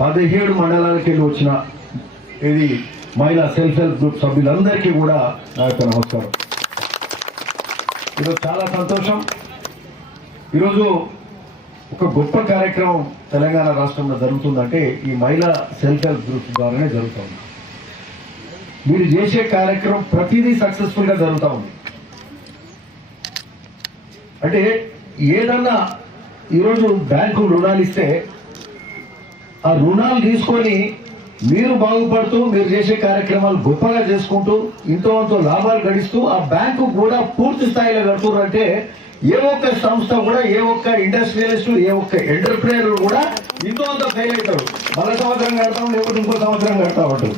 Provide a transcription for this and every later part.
పదిహేడు మండలాలకి వెళ్ళి వచ్చిన ఇది మహిళా సెల్ఫ్ హెల్ప్ గ్రూప్ సభ్యులందరికీ కూడా నా యొక్క నమస్కారం. ఈరోజు చాలా సంతోషం. ఈరోజు ఒక గొప్ప కార్యక్రమం తెలంగాణ రాష్ట్రంలో జరుగుతుందంటే ఈ మహిళా సెల్ఫ్ హెల్ప్ గ్రూప్ ద్వారానే జరుగుతుంది మీరు చేసే కార్యక్రమం ప్రతిదీ సక్సెస్ఫుల్గా జరుగుతూ ఉంది. అంటే ఏదన్నా ఈరోజు బ్యాంకు రుణాలు ఇస్తే ఆ రుణాలు తీసుకొని మీరు బాగుపడుతూ మీరు చేసే కార్యక్రమాలు గొప్పగా చేసుకుంటూ ఇంతో అంతో లాభాలు గడిస్తూ ఆ బ్యాంకు కూడా పూర్తి స్థాయిలో కడుతున్నారు అంటే ఏ ఒక్క సంస్థ కూడా ఏ ఒక్క ఇండస్ట్రియలిస్ట్ ఏ ఒక్క ఎంటర్ప్రీనర్ కూడా ఇంతో అంత ఫెయిల్ అవుతారు. మళ్ళీ సంవత్సరం కడతాం లేకపోతే ఇంకో సంవత్సరం కడతామంటారు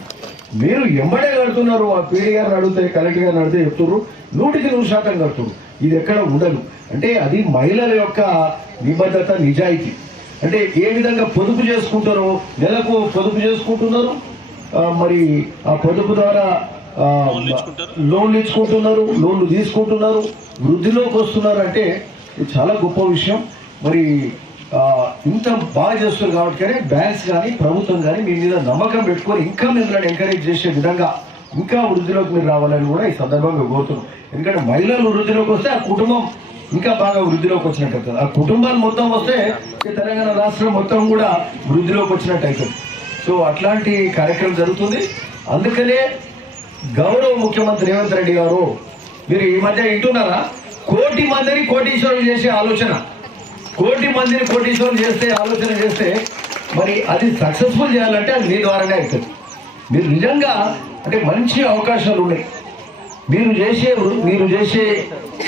మీరు ఎంబడే కడుతున్నారు ఆ పీడీ గారిని అడిగితే కలెక్టర్ గారిని అడిగితే చెప్తున్నారు నూటికి నూరు శాతం కడుతున్నారు ఇది ఎక్కడ ఉండదు. అంటే అది మహిళల యొక్క నిబద్ధత నిజాయితీ. అంటే ఏ విధంగా పొదుపు చేసుకుంటారో నెలకు పొదుపు చేసుకుంటున్నారు? మరి ఆ పొదుపు ద్వారా లోన్లు ఇచ్చుకుంటున్నారు లోన్లు తీసుకుంటున్నారు వృద్ధిలోకి వస్తున్నారు అంటే ఇది చాలా గొప్ప విషయం. మరి ఇంత బాగా చేస్తారు కాబట్టి కానీ బ్యాంక్స్ కానీ ప్రభుత్వం కానీ మీ మీద నమ్మకం పెట్టుకొని ఇంకా మిమ్మల్ని ఎంకరేజ్ చేసే విధంగా ఇంకా వృద్ధిలోకి మీరు రావాలని కూడా ఈ సందర్భంగా కోరుతున్నాం. ఎందుకంటే మహిళలు వృద్ధిలోకి వస్తే ఆ కుటుంబం ఇంకా బాగా వృద్ధిలోకి వచ్చినట్టు అవుతుంది ఆ కుటుంబాలు మొత్తం వస్తే తెలంగాణ రాష్ట్రం మొత్తం కూడా వృద్ధిలోకి వచ్చినట్టు అవుతుంది సో అట్లాంటి కార్యక్రమం జరుగుతుంది. అందుకనే గౌరవ ముఖ్యమంత్రి రేవంత్ రెడ్డి గారు మీరు ఈ మధ్య వింటున్నారా? కోటి మందిని కోటీశ్వరులు చేసే ఆలోచన. కోటి మందిని కోటీశ్వరులు చేస్తే ఆలోచన చేస్తే మరి అది సక్సెస్ఫుల్ చేయాలంటే అది మీ ద్వారానే అవుతుంది. మీరు నిజంగా అంటే మంచి అవకాశాలు ఉన్నాయి. మీరు చేసే మీరు చేసే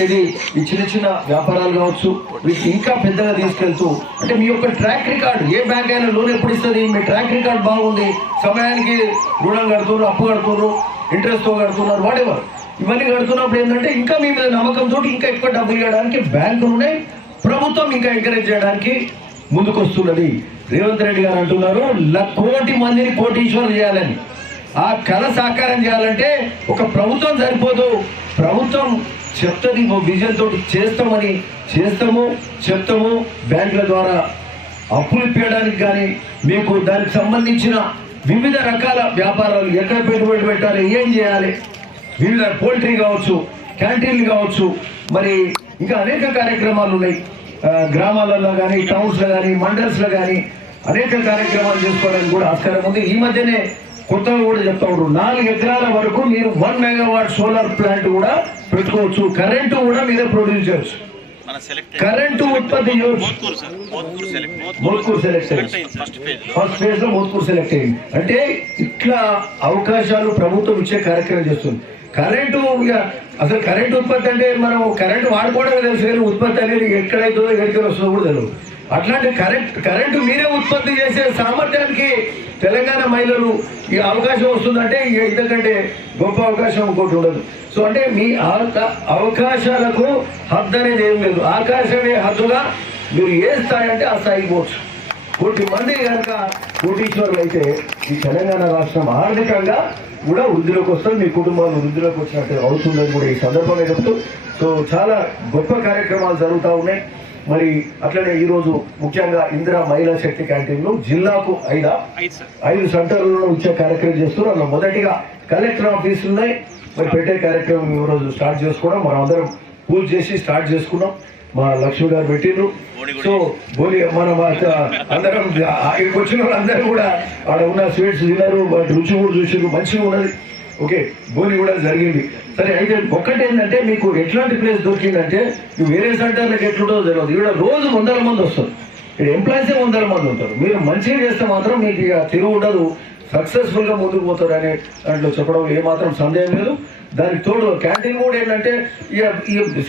ఇది ఈ చిన్న చిన్న వ్యాపారాలు కావచ్చు వీటికి ఇంకా పెద్దగా తీసుకెళ్తూ అంటే మీ యొక్క ట్రాక్ రికార్డ్ ఏ బ్యాంక్ అయినా లోన్ ఎప్పుడు ఇస్తుంది? మీ ట్రాక్ రికార్డ్ బాగుంది సమయానికి రుణం కడుతున్నారు అప్పు కడుతున్నారు ఇంట్రెస్ట్తో కడుతున్నారు వాట్ ఎవర్ ఇవన్నీ కడుతున్నప్పుడు ఏంటంటే ఇంకా మీ మీద నమ్మకంతో ఇంకా ఎక్కువ డబ్బులు ఇవ్వడానికి బ్యాంకులునే ప్రభుత్వం ఇంకా ఎంకరేజ్ చేయడానికి ముందుకు వస్తున్నది రేవంత్ రెడ్డి గారు అంటున్నారు ల- కోటి మందిని కోటీశ్వరులు చేయాలని. ఆ కళ సాకారం చేయాలంటే ఒక ప్రభుత్వం సరిపోదు. ప్రభుత్వం చెప్తుంది విజన్ తోటి చేస్తామని చేస్తాము చెప్తాము. బ్యాంకుల ద్వారా అప్పులు ఇప్పించడానికి కానీ మీకు దానికి సంబంధించిన వివిధ రకాల వ్యాపారాలు ఎక్కడ పెట్టుబడి పెట్టాలి ఏం చేయాలి? వివిధ పోల్ట్రీ కావచ్చు క్యాంటీన్లు కావచ్చు. మరి ఇంకా అనేక కార్యక్రమాలు ఉన్నాయి. గ్రామాలలో కానీ టౌన్స్లో కానీ మండల్స్లో కానీ అనేక కార్యక్రమాలు చేసుకోవడానికి కూడా ఆస్కారం ఉంది. ఈ మధ్యనే కొత్తగా కూడా చెప్తా ఉన్నారు నాలుగు ఎకరాల వరకు మీరు వన్ మెగావాట్ సోలార్ ప్లాంట్ కూడా పెట్టుకోవచ్చు. కరెంటు కూడా మీరే ప్రొడ్యూస్ సెలెక్ట్ కరెంటు ఉత్పత్తి మోత్కూరు సెలెక్ట్ ఫస్ట్ ఫేజ్లో మోత్కూరు సెలెక్ట్ అయింది అంటే ఇట్లా అవకాశాలు ప్రభుత్వం ఇచ్చే కార్యక్రమం చేస్తుంది. కరెంటు అసలు కరెంటు ఉత్పత్తి అంటే మనం కరెంటు వాడుకోవడం తెలుసు. కానీ ఉత్పత్తి అనేది ఎక్కడైతుందో ఎక్కడికి వస్తుందో కూడా తెలియదు. అట్లాంటి కరెంట్ కరెంటు మీరే ఉత్పత్తి చేసే సామర్థ్యానికి తెలంగాణ మహిళలు ఈ అవకాశం వస్తుందంటే ఎందుకంటే ఇంతకంటే గొప్ప అవకాశం ఇంకోటి ఉండదు. సో అంటే మీ అవకాశాలకు హద్దు అనేది ఏం లేదు. ఆకాశమే హద్దుగా మీరు ఏ స్థాయి అంటే ఆ స్థాయికి పోవచ్చు. కోటి మంది కనుక కోటీశ్వరులు అయితే ఈ తెలంగాణ రాష్ట్రం ఆర్థికంగా కూడా వృద్ధిలోకి వస్తుంది. మీ కుటుంబాలు వృద్ధిలోకి వచ్చినట్టు అవుతుందని కూడా ఈ సందర్భంగా చెప్తూ సో చాలా గొప్ప కార్యక్రమాలు జరుగుతూ ఉన్నాయి. మరి అట్లనే ఈరోజు ముఖ్యంగా ఇందిరా మహిళా శక్తి క్యాంటీన్లు జిల్లాకు ఐదా ఐదు సెంటర్లలో ఇచ్చే కార్యక్రమం చేస్తున్నారు. మొదటిగా కలెక్టర్ ఆఫీసులు ఉన్నాయి. మరి పెట్టే కార్యక్రమం ఈ రోజు స్టార్ట్ చేసుకోవడం మనం అందరం పూజ చేసి స్టార్ట్ చేసుకున్నాం. మా లక్ష్మి గారు పెట్టిండ్రు. సో బోలి మనం అందరం ఇక్కడికి వచ్చిన వాళ్ళు అందరూ కూడా ఆడ ఉన్న స్వీట్స్ తిన్నారు వాటి రుచి కూడా చూసారు మంచిగా ఉన్నది. ఓకే బోని కూడా జరిగింది. సరే అయితే ఒక్కటి ఏంటంటే మీకు ఎట్లాంటి ప్లేస్ దొరికిందంటే వేరే సెంటర్లకు ఎట్లుంటుందో తెలియదు. ఇక్కడ రోజు వందల మంది వస్తారు. ఇక్కడ ఎంప్లాయీసే వందల మంది ఉంటారు. మీరు మంచిగా చేస్తే మాత్రం మీకు ఇక తిరుగు ఉండదు. సక్సెస్ఫుల్గా ముందుకు పోతారు అనే దాంట్లో చెప్పడం ఏమాత్రం సందేహం లేదు. దానికి తోడు క్యాంటీన్ కూడా ఏంటంటే ఇక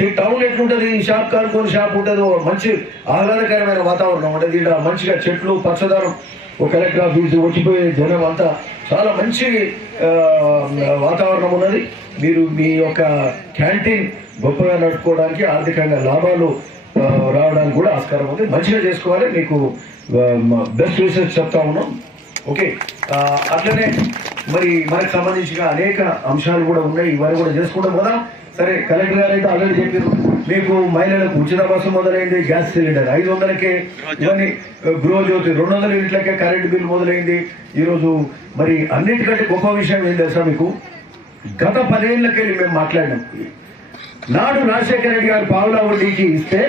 ఈ టౌన్ ఎట్లుంటుంది? ఈ షాప్ కానుకొని షాప్ ఉంటుంది. మంచి ఆహ్లాదకరమైన వాతావరణం. ఉంటుంది ఇక్కడ మంచిగా చెట్లు పచ్చదనం కలెక్టర్ ఆఫీస్ వచ్చిపోయే జనం అంతా చాలా మంచి వాతావరణం ఉన్నది. మీరు మీ యొక్క క్యాంటీన్ గొప్పగా నడుపుకోవడానికి ఆర్థికంగా లాభాలు రావడానికి కూడా ఆస్కారం ఉంది. మంచిగా చేసుకోవాలి. మీకు బెస్ట్ రీసెర్చ్ చెప్తా ఉన్నాం. ఓకే. అట్లనే మరి మనకు సంబంధించిన అనేక అంశాలు కూడా ఉన్నాయి. ఇవన్నీ కూడా చేసుకుంటాం కదా సరే కలెక్టర్ గారు అయితే ఆల్రెడీ చెప్పారు. మీకు మహిళలకు ఉచిత బస్సు మొదలైంది గ్యాస్ సిలిండర్ ఐదు వందలకే ఇవన్నీ గృహజ్యోతి రెండు వందల ఇంట్లకే కరెంట్ బిల్ మొదలైంది. ఈరోజు మరి అన్నిటికంటే గొప్ప విషయం ఏం తెలుసా మీకు? గత పదేళ్ళకెళ్ళి మేము మాట్లాడినాం. నాడు రాజశేఖర రెడ్డి గారు పావుల వడ్డీకి ఇస్తే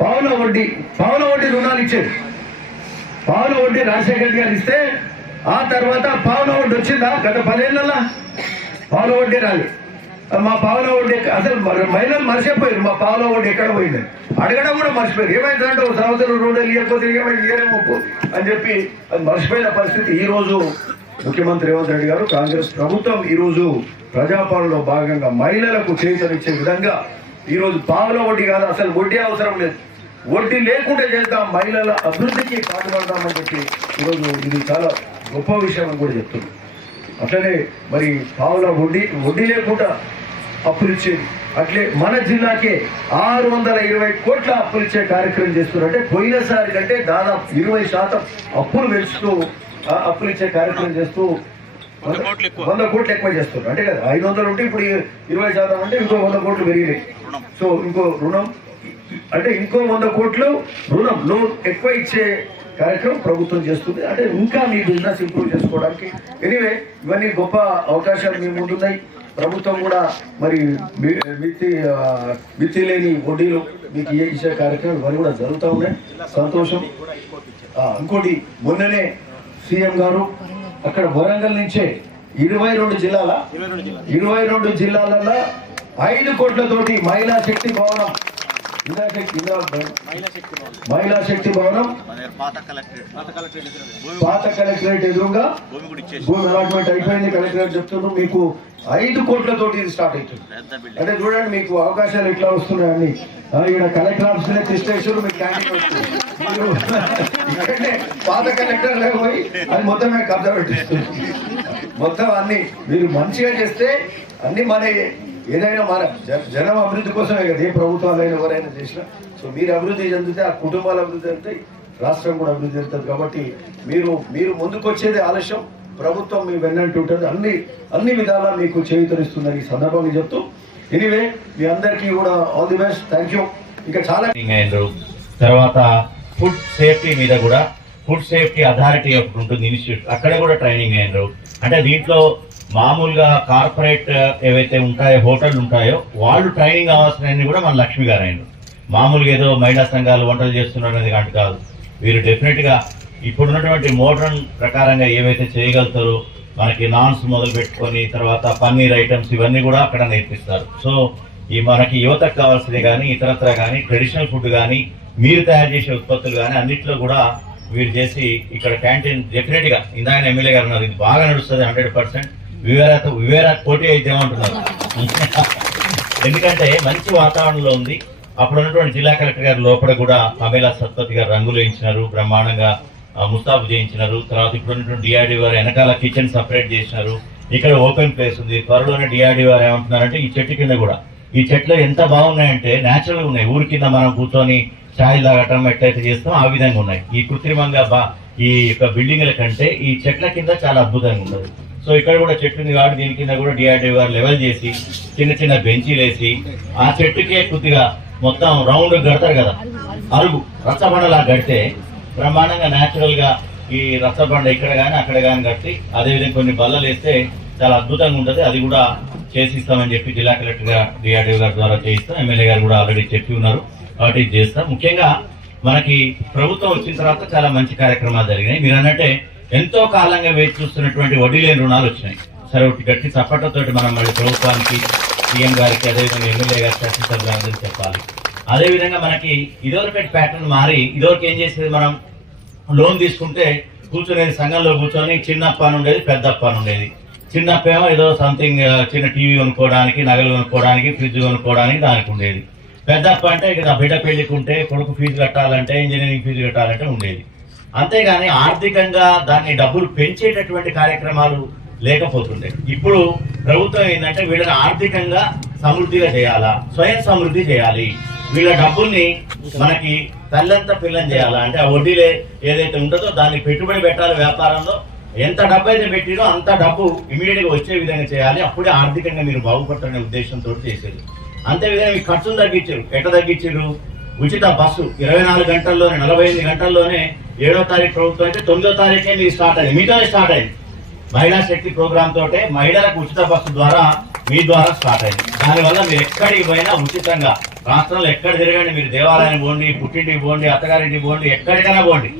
పావుల వడ్డీ పావుల వడ్డీ రుణాలు ఇచ్చేది పావుల వడ్డీ రాజశేఖర రెడ్డి గారు ఇస్తే ఆ తర్వాత పావుల వడ్డీ వచ్చిందా? గత పదేళ్ళ పావుల వడ్డీ రాలేదు మా పావుల వడ్డీ అసలు మహిళలు మర్చిపోయారు. మా పావులో వడ్డీ ఎక్కడ పోయింది అడగడం కూడా మర్చిపోయారు. ఏమైందంటే ఒక సంవత్సరం రెండు వేలు ఇవ్వకపోతే ఏమైంది? ఏరేమో అని చెప్పి అది మర్చిపోయిన పరిస్థితి. ఈ రోజు ముఖ్యమంత్రి రేవంత్ రెడ్డి గారు కాంగ్రెస్ ప్రభుత్వం ఈరోజు ప్రజాపాలనలో భాగంగా మహిళలకు చేతనిచ్చే విధంగా ఈరోజు పావుల వడ్డీ కాదు అసలు వడ్డీ అవసరం లేదు. వడ్డీ లేకుండా చేద్దాం మహిళల అభివృద్ధికి పాటుపడదామని చెప్పి ఈరోజు ఇది చాలా గొప్ప విషయం అని కూడా చెప్తుంది అట్లనే మరి పావుల వడ్డీ వడ్డీ లేకుండా అప్పులు ఇచ్చేది. అట్లే మన జిల్లాకే ఆరు వందల ఇరవై కోట్ల అప్పులు ఇచ్చే కార్యక్రమం చేస్తున్నారు. అంటే పోయినసారి కంటే దాదాపు ఇరవై శాతం అప్పులు పెంచుతూ ఆ అప్పులు ఇచ్చే కార్యక్రమం చేస్తూ వంద కోట్లు ఎక్కువ. వంద కోట్లు ఎక్కువ చేస్తున్నారు. అంటే కదా ఐదు వందలు ఉంటే ఇప్పుడు ఇరవై శాతం అంటే ఇంకో వంద కోట్లు పెరిగినాయి. సో ఇంకో రుణం అంటే ఇంకో వంద కోట్లు రుణం. లోన్ ఎక్కువ ఇచ్చే కార్యక్రమం ప్రభుత్వం చేస్తుంది. అంటే ఇంకా మీ బిజినెస్ ఇంప్రూవ్ చేసుకోవడానికి. ఎనీవే ఇవన్నీ గొప్ప అవకాశాలు మీ ముందున్నాయి. ప్రభుత్వం కూడా మరి ఆ, మితి లేని వడ్డీలు మీకు ఏ ఇచ్చే కార్యక్రమం ఇవన్నీ కూడా జరుగుతూ ఉన్నాయి. సంతోషం. ఇంకోటి మొన్ననే సీఎం గారు అక్కడ వరంగల్ నుంచే ఇరవై రెండు జిల్లాల ఇరవై రెండు జిల్లాలలో ఐదు కోట్లతోటి మహిళా శక్తి భవనం మహిళా శక్టి భవనం. పాత కలెక్టరేట్ ఎదురుగా భూమి అలాట్మెంట్ అయిపోయింది. కలెక్టరేట్ చెప్తున్నారు మీకు ఐదు కోట్లతోటి ఇది స్టార్ట్ అవుతుంది. అంటే చూడండి మీకు అవకాశాలు ఎట్లా వస్తున్నాయని ఇక్కడ కలెక్టర్ ఆఫీస్లో తీసుకొచ్చారు మీకు ఇక్కడనే పాత కలెక్టర్ పోయి అది మొత్తమే కబ్జా పెట్టిస్తుంది మొత్తం అన్ని మీరు మంచిగా చేస్తే అన్ని మన ఏదైనా మన జన జనం అభివృద్ధి కోసమే కదా ఏ ప్రభుత్వాలైనా ఎవరైనా చేసినా. సో మీరు అభివృద్ధి చెందితే ఆ కుటుంబాలు అభివృద్ధి చెందుతాయి రాష్ట్రం కూడా అభివృద్ధి చెందుతుంది. కాబట్టి మీరు మీరు ముందుకు వచ్చేది ఆలస్యం. ప్రభుత్వం మీ వెన్నంటి ఉంటుంది. అన్ని అన్ని విధాలా మీకు చేయుతనిస్తుందని ఈ సందర్భంగా చెప్తూ ఎనీవే మీ అందరికీ కూడా all the best. Thank you. ఇంకా చాలా తర్వాత ఫుడ్ సేఫ్టీ మీద కూడా ఫుడ్ సేఫ్టీ అథారిటీ ఒకటి ఉంటుంది ఇన్స్టిట్యూట్. అక్కడ కూడా ట్రైనింగ్ అయినరు అంటే దీంట్లో మామూలుగా కార్పొరేట్ ఏవైతే ఉంటాయో హోటల్ ఉంటాయో వాళ్ళు ట్రైనింగ్ కావాల్సినవి కూడా మన లక్ష్మి గారు మామూలుగా ఏదో మహిళా సంఘాలు వంటలు చేస్తున్నారు అనేది కాదు కాదు. వీరు డెఫినెట్గా ఇప్పుడున్నటువంటి మోడర్న్ ప్రకారంగా ఏవైతే చేయగలుగుతారో మనకి నాన్స్ మొదలు పెట్టుకొని తర్వాత పన్నీర్ ఐటమ్స్ ఇవన్నీ కూడా అక్కడ నేర్పిస్తారు. సో ఈ మనకి యువతకు కావాల్సినవి కానీ ఇతరత్ర కానీ ట్రెడిషనల్ ఫుడ్ కానీ మీరు తయారు చేసే ఉత్పత్తులు కానీ అన్నిట్లో కూడా వీరు చేసి ఇక్కడ క్యాంటీన్ డెఫినెట్గా ఇందాక ఎమ్మెల్యే గారు ఉన్నారు ఇది బాగా నడుస్తుంది హండ్రెడ్ పర్సెంట్. వివేరాత వివేరాత్ పోటీ అయితే ఎందుకంటే మంచి వాతావరణంలో ఉంది. అప్పుడు ఉన్నటువంటి జిల్లా కలెక్టర్ గారు లోపల కూడా అమేలా సత్పతి గారు రంగులు వేయించినారు బ్రహ్మాండంగా ముస్తాబు చేయించినారు. తర్వాత ఇప్పుడు ఉన్నటువంటి డిఆర్డీ వారు వెనకాల కిచెన్ సపరేట్ చేసినారు. ఇక్కడ ఓపెన్ ప్లేస్ ఉంది. త్వరలోనే డిఆర్డీ వారు ఏమంటున్నారంటే ఈ చెట్టు కింద కూడా. ఈ చెట్లు ఎంత బాగున్నాయంటే న్యాచురల్గా ఉన్నాయి. ఊరి కింద మనం కూర్చొని ఛాయ్ తాగటం ఎట్లయితే చేస్తాం. ఆ విధంగా ఉన్నాయి. ఈ కృత్రిమంగా బా ఈ యొక్క బిల్డింగ్ల కంటే ఈ చెట్ల కింద చాలా అద్భుతంగా ఉన్నది. సో ఇక్కడ కూడా చెట్టు ఉంది కాబట్టి దీని కింద కూడా డిఆర్డీ గారు లెవెల్ చేసి చిన్న చిన్న బెంచీలు వేసి ఆ చెట్టుకే కొద్దిగా మొత్తం రౌండ్ కడతారు కదా. అరుగు రచ్చబండలా కడితే బ్రహ్మాండంగా న్యాచురల్గా ఈ రచ్చబండ ఇక్కడ కానీ అక్కడ కానీ కట్టి అదేవిధంగా కొన్ని బల్లలు వేస్తే చాలా అద్భుతంగా ఉంటుంది. అది కూడా చేసిస్తామని చెప్పి జిల్లా కలెక్టర్గా డిఆర్డీ గారి ద్వారా చేయిస్తాం. ఎమ్మెల్యే గారు కూడా ఆల్రెడీ చెప్పి ఉన్నారు. కాబట్టి ఇది చేస్తాం. ముఖ్యంగా మనకి ప్రభుత్వం వచ్చిన తర్వాత చాలా మంచి కార్యక్రమాలు జరిగినాయి. మీరు అన్నట్టే ఎంతో కాలంగా వేచి చూస్తున్నటువంటి వడ్డీ లేని రుణాలు వచ్చినాయి. సరే ఒకటి గట్టి చప్పట్లతోటి మనం మళ్ళీ ప్రభుత్వానికి సీఎం గారికి అదేవిధంగా ఎమ్మెల్యే గారికి శాసనసభ అందరికీ చెప్పాలి. అదేవిధంగా మనకి ఇదివరకటి ప్యాటర్న్ మారి ఇదివరకు ఏం చేసేది మనం? లోన్ తీసుకుంటే కూర్చునేది సంఘంలో కూర్చొని చిన్నప్ప అని ఉండేది పెద్దప్ప అని ఉండేది. చిన్నప్ప ఏమో ఏదో సంథింగ్ చిన్న టీవీ కొనుక్కోవడానికి నగలు కొనుక్కోవడానికి ఫ్రిడ్జ్ కొనుక్కోవడానికి దానికి ఉండేది. పెద్దప్ప అంటే ఇక బిడ్డ పెళ్ళికి ఉంటే కొడుకు ఫీజు కట్టాలంటే ఇంజనీరింగ్ ఫీజు కట్టాలంటే ఉండేది. అంతేగాని ఆర్థికంగా దాన్ని డబ్బులు పెంచేటటువంటి కార్యక్రమాలు లేకపోతుండే. ఇప్పుడు ప్రభుత్వం ఏంటంటే వీళ్ళని ఆర్థికంగా సమృద్ధిగా చేయాలా? స్వయం సమృద్ధి చేయాలి. వీళ్ళ డబ్బుల్ని మనకి తల్లంత పిల్లని చేయాలా? అంటే ఆ వడ్డీలే ఏదైతే ఉంటుందో దాన్ని పెట్టుబడి పెట్టాలి వ్యాపారంలో. ఎంత డబ్బు అయితే పెట్టినో అంత డబ్బు ఇమీడియట్గా వచ్చే విధంగా చేయాలి. అప్పుడే ఆర్థికంగా మీరు బాగుపడతారనే ఉద్దేశంతో చేసేది. అంతేవిధంగా మీ ఖర్చులు తగ్గించారు. ఎట్ట తగ్గించారు? ఉచిత బస్సు ఇరవై నాలుగు గంటల్లోనే నలభై ఎనిమిది గంటల్లోనే ఏడో తారీఖు ప్రభుత్వం అయితే తొమ్మిదో తారీఖే మీకు స్టార్ట్ అయింది మీతోనే స్టార్ట్ అయింది మహిళా శక్తి ప్రోగ్రామ్ తోటే మహిళలకు ఉచిత బస్సు ద్వారా మీ ద్వారా స్టార్ట్ అయింది దానివల్ల మీరు ఎక్కడికి పోయినా ఉచితంగా రాష్ట్రంలో ఎక్కడ తిరగండి మీరు దేవాలయానికి పోండి పుట్టింటికి పోండి అత్తగారింటికి పోండి ఎక్కడికైనా పోండి.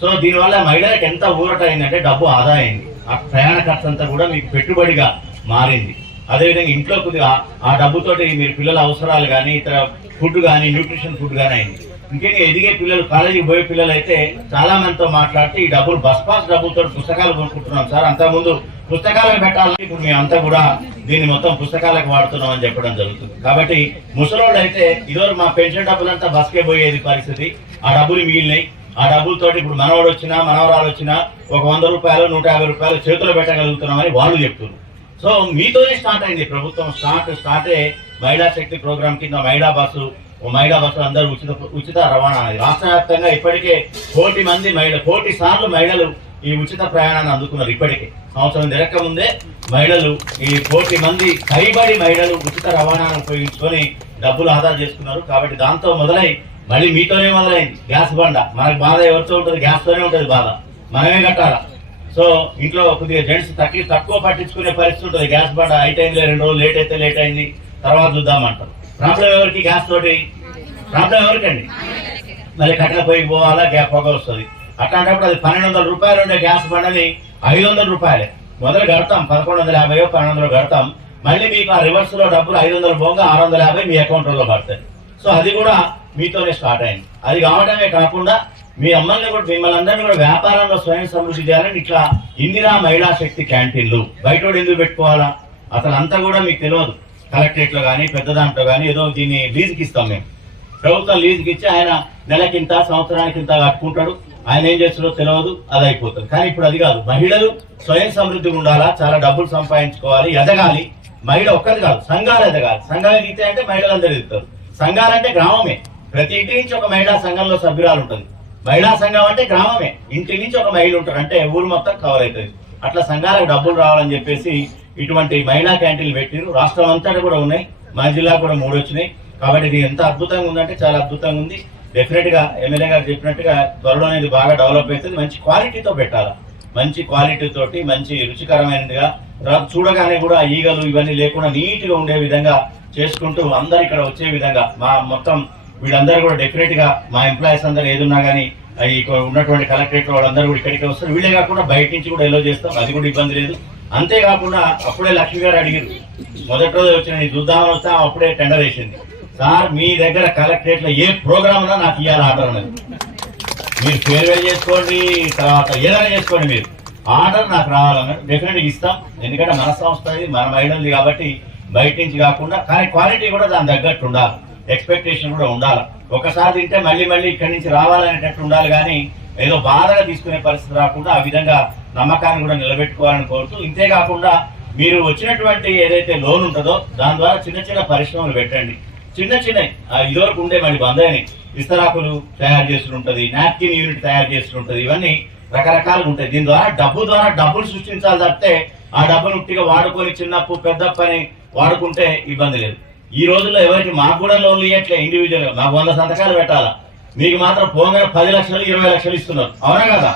సో దీనివల్ల మహిళలకు ఎంత ఊరట అయిందంటే డబ్బు ఆదా అయింది. ఆ ప్రయాణ ఖర్చు అంతా కూడా మీకు పెట్టుబడిగా మారింది. అదేవిధంగా ఇంట్లో కొద్దిగా ఆ డబ్బుతోటి మీరు పిల్లల అవసరాలు కానీ ఇతర ఫుడ్ కానీ న్యూట్రిషన్ ఫుడ్ కానీ అయింది. ముఖ్యంగా ఎదిగే పిల్లలు కాలేజీకి పోయే పిల్లలు అయితే చాలా మందితో మాట్లాడితే ఈ డబ్బులు బస్ పాస్ డబ్బులతో పుస్తకాలు కొనుక్కుంటున్నాం సార్. అంతకుముందు పుస్తకాలకు పెట్టాలని ఇప్పుడు మేము అంతా కూడా దీన్ని మొత్తం పుస్తకాలకు వాడుతున్నాం అని చెప్పడం జరుగుతుంది. కాబట్టి ముసలోళ్ళు అయితే ఇదివరకు మా పెన్షన్ డబ్బులంతా బస్కే పోయేది పరిస్థితి. ఆ డబ్బులు మిగిలినాయి. ఆ డబ్బులతోటి ఇప్పుడు మనవాడు వచ్చినా మనవరాలు వచ్చినా ఒక వంద రూపాయలు నూట యాభై రూపాయలు చేతిలో పెట్టగలుగుతున్నామని వాళ్ళు చెప్తున్నారు. సో మీతోనే స్టార్ట్ అయింది. ప్రభుత్వం స్టార్ట్ స్టార్టే మహిళా శక్తి ప్రోగ్రామ్ కింద మహిళా బస్సు మహిళా బస్సు అందరూ ఉచిత ఉచిత రవాణా. అనేది రాష్ట్ర వ్యాప్తంగా ఇప్పటికే కోటి మంది మహిళ కోటి సార్లు మహిళలు ఈ ఉచిత ప్రయాణాన్ని అందుకున్నారు ఇప్పటికే. సంవత్సరం తిరక్క ముందే మహిళలు ఈ కోటి మంది కైబడి మహిళలు ఉచిత రవాణాను ఉపయోగించుకొని డబ్బులు ఆదా చేసుకున్నారు. కాబట్టి దాంతో మొదలై మళ్ళీ మీతోనే మొదలైంది. గ్యాస్ బండ. మనకు బాధ ఎవరితో ఉంటుంది? గ్యాస్తోనే ఉంటుంది బాధ. మనమే కట్టాలా? సో ఇంట్లో కొద్దిగా జెంట్స్ తక్కువ తక్కువ పట్టించుకునే పరిస్థితి ఉంటుంది. గ్యాస్ బండ టైంలో రెండు రోజులు లేట్ అయితే లేట్ అయింది. తర్వాత చూద్దామంటారు ప్రాబ్లం ఎవరికి? గ్యాస్ తోటి? ప్రాబ్లం ఎవరికండి? మళ్ళీ కట్టెల పోయి పోవాలా? గ్యాస్ పొగ వస్తుంది. అట్లాంటప్పుడు అది పన్నెండు వందల రూపాయలు ఉండే గ్యాస్ బండని ఐదు వందల రూపాయలే. మొదలు కడతాం. పదకొండు వందల యాభై పన్నెండు వందలు కడతాం. మళ్ళీ మీకు ఆ రివర్స్లో డబ్బులు ఐదు వందల పోగా ఆరు వందల యాభై మీ అకౌంట్లో పడతాయి. సో అది కూడా మీతోనే స్టార్ట్ అయింది. అది కావడమే కాకుండా మీ అమ్మల్ని కూడా మిమ్మల్ని అందరినీ కూడా వ్యాపారంలో స్వయం సమృద్ధి చేయాలని ఇట్లా ఇందిరా మహిళా శక్తి క్యాంటీన్లు. బయట ఎందుకు పెట్టుకోవాలా? అసలు అంతా కూడా మీకు తెలియదు. కలెక్టరేట్లో కానీ పెద్ద దాంట్లో కానీ ఏదో దీన్ని లీజుకి ఇస్తాం మేము. ప్రభుత్వం లీజుకి ఇచ్చి ఆయన నెలకింత సంవత్సరానికి ఇంత కట్టుకుంటాడు. ఆయన ఏం చేస్తాడో తెలియదు అది అయిపోతుంది. కానీ ఇప్పుడు అది కాదు. మహిళలు స్వయం సమృద్ధి ఉండాలా? చాలా డబ్బులు సంపాదించుకోవాలి ఎదగాలి. మహిళ ఒక్కది కాదు సంఘాలు ఎదగాలి. సంఘాలు ఎదిగితే అంటే మహిళలందరూ ఎదుగుతారు. సంఘాలంటే గ్రామమే. ప్రతి ఇంటి నుంచి ఒక మహిళా సంఘంలో సభ్యురాలు ఉంటుంది. మహిళా సంఘం అంటే గ్రామమే. ఇంటి నుంచి ఒక మహిళ ఉంటారు. అంటే ఊరు మొత్తం కవర్ అవుతుంది. అట్లా సంఘాలకు డబ్బులు రావాలని చెప్పేసి ఇటువంటి మహిళా క్యాంటీన్లు పెట్టిరు. రాష్ట్రం అంతటా కూడా ఉన్నాయి. మా జిల్లా కూడా మూడు వచ్చినాయి. కాబట్టి ఇది ఎంత అద్భుతంగా ఉందంటే చాలా అద్భుతంగా ఉంది. డెఫినెట్గా ఎమ్మెల్యే గారు చెప్పినట్టుగా త్వరలో ఇది బాగా డెవలప్ అవుతుంది. మంచి క్వాలిటీతో పెట్టాలి? మంచి క్వాలిటీ తోటి మంచి రుచికరమైనదిగా చూడగానే కూడా ఈగలు ఇవన్నీ లేకుండా నీట్గా ఉండే విధంగా చేసుకుంటూ అందరు ఇక్కడ వచ్చే విధంగా మా మొత్తం వీళ్ళందరూ కూడా డెఫినెట్గా మా ఎంప్లాయీస్ అందరూ ఏదున్నా కానీ ఇక్కడ ఉన్నటువంటి కలెక్టరేట్ వాళ్ళందరూ కూడా ఇక్కడికి వస్తారు. వీళ్ళే కాకుండా బయట నుంచి కూడా ఎలో చేస్తాం అది కూడా ఇబ్బంది లేదు. అంతేకాకుండా అప్పుడే లక్ష్మి గారు అడిగారు మొదటి రోజు వచ్చిన చూద్దామని వస్తే అప్పుడే టెండర్ వేసింది. సార్ మీ దగ్గర కలెక్టరేట్లో ఏ ప్రోగ్రామ్ ఉన్నా నాకు ఇవ్వాలి ఆర్డర్ అన్నది. మీరు ఫేర్వెల్ చేసుకోండి తర్వాత ఏదైనా చేసుకోండి మీరు. ఆర్డర్ నాకు రావాలన్నాడు డెఫినెట్గా ఇస్తాం. ఎందుకంటే మన సంస్థ ఇది మన మహిళది కాబట్టి బయట నుంచి కాకుండా కానీ క్వాలిటీ కూడా దాని తగ్గట్టు ఉండాలి. ఎక్స్పెక్టేషన్ కూడా ఉండాలి. ఒకసారి తింటే మళ్ళీ మళ్ళీ ఇక్కడి నుంచి రావాలనేటట్టు ఉండాలి కానీ ఏదో బాధగా తీసుకునే పరిస్థితి రాకుండా ఆ విధంగా నమ్మకాన్ని కూడా నిలబెట్టుకోవాలని కోరుతూ ఇంతే కాకుండా మీరు వచ్చినటువంటి ఏదైతే లోన్ ఉంటుందో దాని ద్వారా చిన్న చిన్న పరిశ్రమలు పెట్టండి. చిన్న చిన్న ఇదివరకు ఉండే మళ్ళీ బందైన ఇస్తరాకులు తయారు చేస్తూ నాప్కిన్ యూనిట్ తయారు చేస్తూ ఇవన్నీ రకరకాలుగా ఉంటాయి. దీని ద్వారా డబ్బు ద్వారా డబ్బులు సృష్టించాలి తప్పితే ఆ డబ్బును ఉట్టిగా వాడుకొని చిన్నప్పు పెద్దప్పు అని వాడుకుంటే ఇబ్బంది లేదు. ఈ రోజుల్లో ఎవరికి మాకు కూడా లోన్లు ఇవ్వట్లే ఇండివిజువల్గా. మాకు వంద సంతకాలు పెట్టాలా? మీకు మాత్రం పోగా పది లక్షలు ఇరవై లక్షలు ఇస్తున్నారు. అవునా కదా?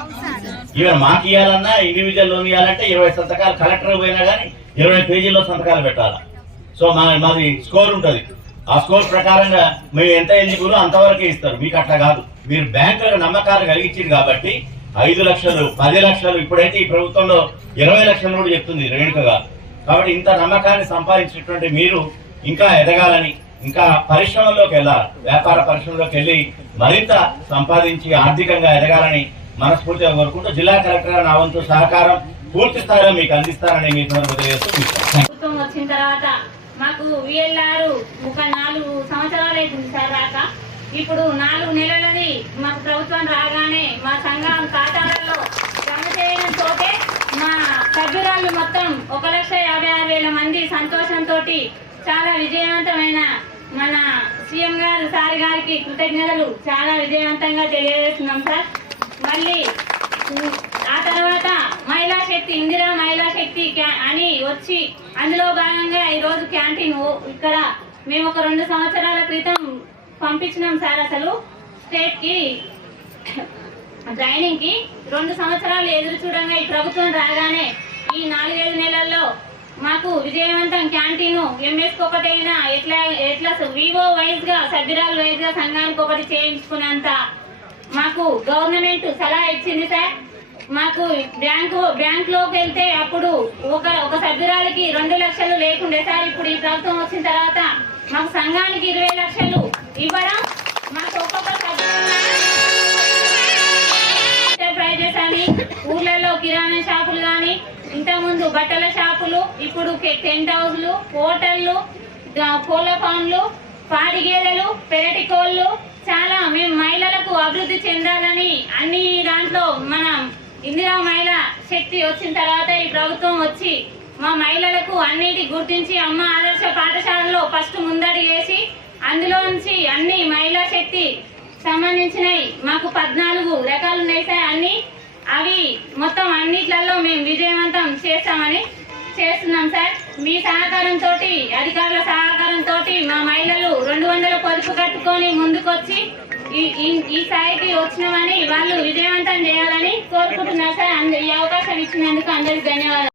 ఈవెన్ మాకు ఇవ్వాలన్నా ఇండివిజువల్ లోన్ ఇవ్వాలంటే ఇరవై సంతకాలు కలెక్టర్ పోయినా కానీ ఇరవై పేజీల్లో సంతకాలు పెట్టాలా? సో మా మాది స్కోర్ ఉంటుంది. ఆ స్కోర్ ప్రకారంగా మేము ఎంత ఎలిజిబుల్ అంతవరకే ఇస్తారు. మీకు అట్లా కాదు. మీరు బ్యాంకులకు నమ్మకాలు కలిగించింది కాబట్టి ఐదు లక్షలు పది లక్షలు ఇప్పుడైతే ఈ ప్రభుత్వంలో ఇరవై లక్షలు కూడా చెప్తుంది రేణుకగా కాబట్టి ఇంత నమ్మకాన్ని సంపాదించినటువంటి మీరు ఇంకా ఎదగాలని ఇంకా పరిశ్రమల్లోకి వెళ్ళాలి. వ్యాపార పరిశ్రమలోకి వెళ్ళి మరింత సంపాదించి ఆర్థికంగా ఎదగాలని మనస్ఫూర్తిగా కోరుకుంటూ జిల్లా కలెక్టర్ నా వంతు సహకారం పూర్తి స్థాయిలో మీకు అందిస్తారని మీకు తెలియజేస్తూ ప్రభుత్వం వచ్చిన తర్వాత మాకు విఎల్ఆర్ ఒక నాలుగు సంవత్సరాలు అవుతుంది సార్ రాక. ఇప్పుడు నాలుగు నెలలని మాకు ప్రభుత్వం రాగానే మా సంఘం ఖాతాలలో జమ చేయడం తోటే మా సభ్యురాలు మొత్తం ఒక లక్ష యాభై ఆరు వేల మంది సంతోషంతో చాలా విజయవంతమైన మన సీఎం గారు సార్ గారికి కృతజ్ఞతలు. చాలా విజయవంతంగా తెలియజేస్తున్నాం సార్. మళ్ళీ ఆ తర్వాత మహిళా శక్తి ఇందిరా మహిళా శక్తి క్యా- అని వచ్చి అందులో భాగంగా ఈరోజు క్యాంటీన్ ఓ- ఇక్కడ మేము ఒక రెండు సంవత్సరాల క్రితం పంపించినాం సార్ అసలు. స్టేట్కి ట్రైనింగ్కి రెండు సంవత్సరాలు ఎదురు చూడంగా ఈ ప్రభుత్వం రాగానే ఈ నాలుగైదు నెలల్లో మాకు విజయవంతం క్యాంటీన్ ఎంఎస్ ఒకటైనా ఎట్లా ఎట్లా వివో వైజ్గా సభ్యురాలు వైజ్గా సంఘానికి ఒకటి చేయించుకున్నంత మాకు గవర్నమెంట్ సలహా ఇచ్చింది సార్. మాకు బ్యాంకు బ్యాంక్లోకి వెళ్తే అప్పుడు ఒక ఒక సభ్యురాలకి రెండు లక్షలు లేకుండే సార్. ఇప్పుడు ఈ ప్రభుత్వం వచ్చిన తర్వాత మాకు సంఘానికి ఇరవై లక్షలు ఇవ్వడం మాకు ఒక్కొక్క ప్రైజెస్ అని ఊర్లలో కిరాణా షాపులు కానీ ఇంతకుముందు బట్టల షాపులు ఇప్పుడు టెంట్ హౌస్లు హోటళ్ళు కోళ్ళ ఫామ్లు పాడి గేదెలు పెరటి కోళ్ళు చాలా మేము మహిళలకు అభివృద్ధి చెందాలని అన్ని దాంట్లో మన ఇందిరా మహిళ శక్తి వచ్చిన తర్వాత ఈ ప్రభుత్వం వచ్చి మా మహిళలకు అన్నిటి గుర్తించి అమ్మ ఆదర్శ పాఠశాలలో ఫస్ట్ ముందడి వేసి అందులో నుంచి అన్ని మహిళా శక్తి సంబంధించినవి మాకు పద్నాలుగు రకాలు ఉన్నాయి సార్ అన్ని. అవి మొత్తం అన్నిట్లలో మేము విజయవంతం చేస్తామని చేస్తున్నాం సార్. మీ సహకారంతో అధికారుల సహకారంతో మా మహిళలు రెండు వందల పొదుపు కట్టుకొని ముందుకొచ్చి ఈ ఈ- స్థాయికి వచ్చినామని వాళ్ళు విజయవంతం చేయాలని కోరుకుంటున్నారు సార్. ఈ అవకాశం ఇచ్చినందుకు అందరికి ధన్యవాదాలు.